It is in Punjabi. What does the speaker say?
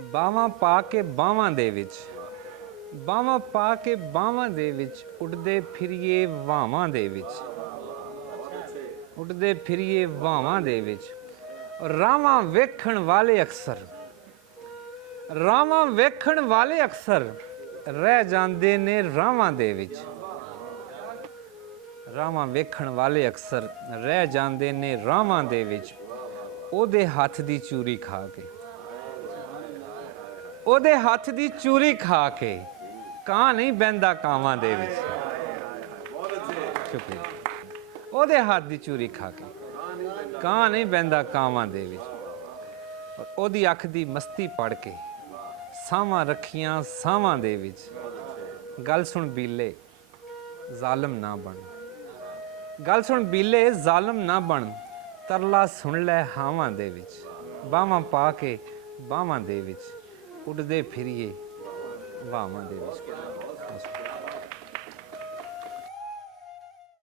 ਬਾਹਾਂ ਪਾ ਕੇ ਬਾਹਾਂ ਦੇ ਵਿੱਚ, ਬਾਹਾਂ ਪਾ ਕੇ ਬਾਹਾਂ ਦੇ ਵਿੱਚ ਉੱਡਦੇ ਫਿਰੀਏ ਵਾਵਾਂ ਦੇ ਵਿੱਚ, ਉੱਡਦੇ ਫਿਰੀਏ ਵਾਵਾਂ ਦੇ ਵਿੱਚ। ਰਾਵਾਂ ਵੇਖਣ ਵਾਲੇ ਅਕਸਰ, ਰਾਵਾਂ ਵੇਖਣ ਵਾਲੇ ਅਕਸਰ ਰਹਿ ਜਾਂਦੇ ਨੇ ਰਾਵਾਂ ਦੇ ਵਿੱਚ। ਰਾਵਾਂ ਵੇਖਣ ਵਾਲੇ ਅਕਸਰ ਰਹਿ ਜਾਂਦੇ ਨੇ ਰਾਵਾਂ ਦੇ ਵਿੱਚ। ਉਹਦੇ ਹੱਥ ਦੀ ਚੂਰੀ ਖਾ ਕੇ, ਉਹਦੇ ਹੱਥ ਦੀ ਚੂਰੀ ਖਾ ਕੇ ਕਾਂ ਨਹੀਂ ਬਹਿੰਦਾ ਕਾਵਾਂ ਦੇ ਵਿੱਚ। ਸ਼ੁਕਰੀਆ। ਉਹਦੇ ਹੱਥ ਦੀ ਚੂਰੀ ਖਾ ਕੇ ਕਾਂ ਨਹੀਂ ਬਹਿੰਦਾ ਕਾਵਾਂ ਦੇ ਵਿੱਚ। ਔਰ ਉਹਦੀ ਅੱਖ ਦੀ ਮਸਤੀ ਪੜ ਕੇ ਸਾਵਾਂ ਰੱਖੀਆਂ ਸਾਵਾਂ ਦੇ ਵਿੱਚ। ਗੱਲ ਸੁਣ ਬੀਲੇ ਜ਼ਾਲਮ ਨਾ ਬਣ, ਗੱਲ ਸੁਣ ਬੀਲੇ ਜ਼ਾਲਮ ਨਾ ਬਣ। ਤਰਲਾ ਸੁਣ ਲੈ ਹਾਵਾਂ ਦੇ ਵਿੱਚ। ਬਾਹਾਂ ਪਾ ਕੇ ਬਾਹਾਂ ਦੇ ਵਿੱਚ ਉੱਡਦੇ ਫਿਰੀਏ ਵਾਵਾਂ ਦੇ ਵਿੱਚ।